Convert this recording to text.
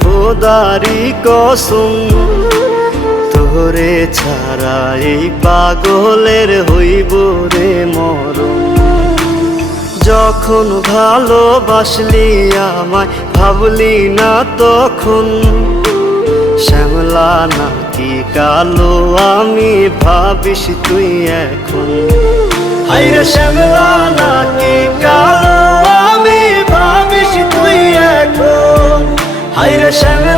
খোদারি কসম, তোরে ছাড়া এই পাগলের হইব রে মরণ। যখন ভালোবাসলি আমায় ভাবলি না তখন, শ্যামলা নাকি কালো আমি ভাবিস তুই এখন। হায়রে শ্যামলা নাকি কালো আমি ভাবিস তুই এখন। হায়রে শ্যামলা